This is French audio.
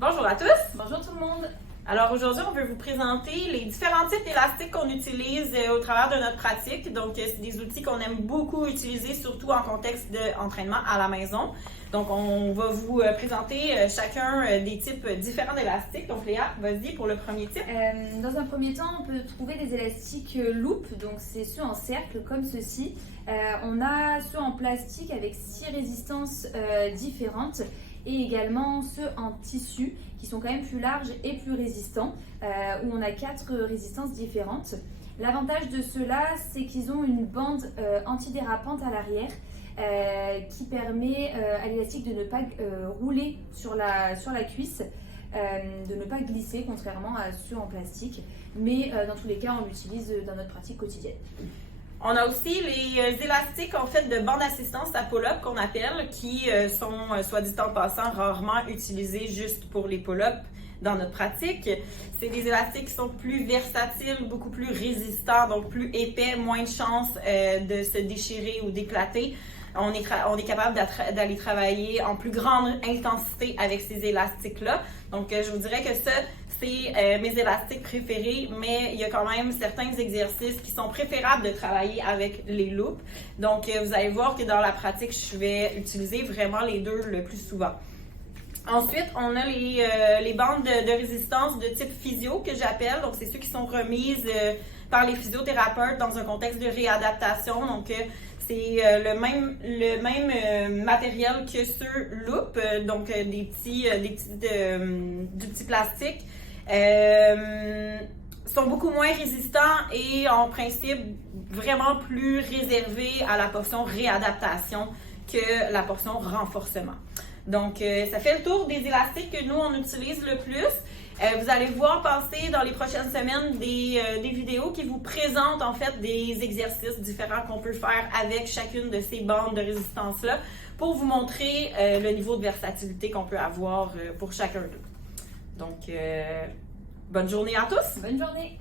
Bonjour à tous! Bonjour tout le monde! Alors aujourd'hui, on veut vous présenter les différents types d'élastiques qu'on utilise au travers de notre pratique. Donc, c'est des outils qu'on aime beaucoup utiliser, surtout en contexte d'entraînement à la maison. Donc, on va vous présenter chacun des types différents d'élastiques. Donc, Léa, vas-y pour le premier type. Dans un premier temps, on peut trouver des élastiques loop, donc c'est ceux en cercle comme ceci. On a ceux en plastique avec 6 résistances différentes et également ceux en tissu qui sont quand même plus larges et plus résistants, où on a 4 résistances différentes. L'avantage de ceux-là, c'est qu'ils ont une bande antidérapante à l'arrière qui permet à l'élastique de ne pas rouler sur la cuisse, de ne pas glisser contrairement à ceux en plastique, mais dans tous les cas on l'utilise dans notre pratique quotidienne. On a aussi les élastiques en fait de bande assistance à pull-up qu'on appelle, qui sont, soit dit en passant, rarement utilisés juste pour les pull-ups dans notre pratique. C'est des élastiques qui sont plus versatiles, beaucoup plus résistants, donc plus épais, moins de chances de se déchirer ou d'éclater. On est capable d'aller travailler en plus grande intensité avec ces élastiques-là. Donc, je vous dirais que ça, c'est mes élastiques préférés, mais il y a quand même certains exercices qui sont préférables de travailler avec les loops. Donc, vous allez voir que dans la pratique, je vais utiliser vraiment les deux le plus souvent. Ensuite, on a les bandes de résistance de type physio que j'appelle. Donc, c'est ceux qui sont remises par les physiothérapeutes dans un contexte de réadaptation. Donc, c'est le même matériel que ceux loop, donc du petit plastique. Sont beaucoup moins résistants et en principe vraiment plus réservés à la portion réadaptation que la portion renforcement. Donc, ça fait le tour des élastiques que nous, on utilise le plus. Vous allez voir passer dans les prochaines semaines des vidéos qui vous présentent en fait des exercices différents qu'on peut faire avec chacune de ces bandes de résistance-là pour vous montrer le niveau de versatilité qu'on peut avoir pour chacun d'eux. Donc, bonne journée à tous! Bonne journée!